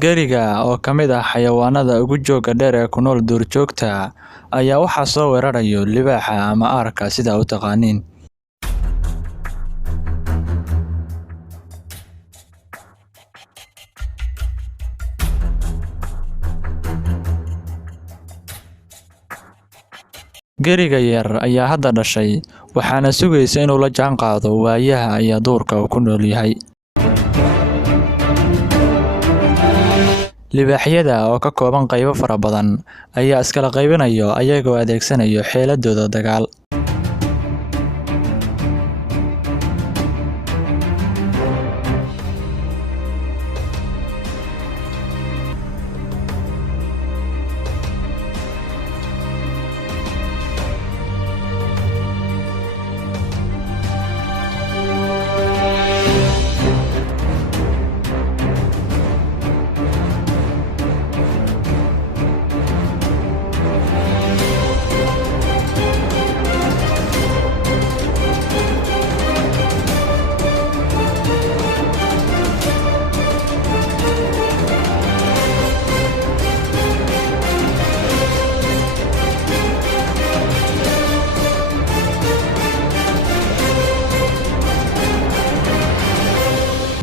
Geriga oo ka mid ah xayawaanada ugu jooga dheer ee ku nool duurjoogta ayaa waxaa soo weerarayo libaaxa ama aarka sida u taqaaniin. Geriga yar ayaa hadda dhashay, waxaana sugaysa inuu la jaan qaado waayaha iyo duurka uu ku nool yahay. Libaaxyada oo ka kooban qaybo fara badan ayaa iskala qaybinayo ayagoo adeegsanayo xeeladooda dagaal.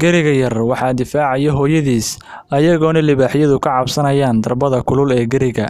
Geriga yar waxaa difaacaya hooyadiis ayagoona libaaxyadu ka cabsanayaan darbada kulul ee geriga.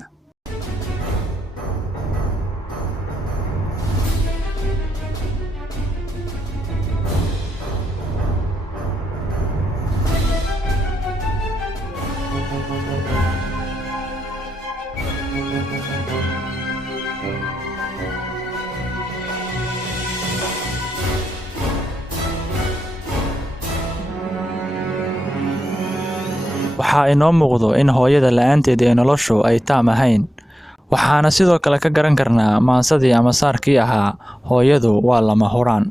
Waxaa inoo muuqdo in hooyada la'aanteed ee noloshu ay taam ahayn. Waxaana sidoo kale ka garan karnaa maansadii ama saarkii ahaa hooyadu waa lama huraan.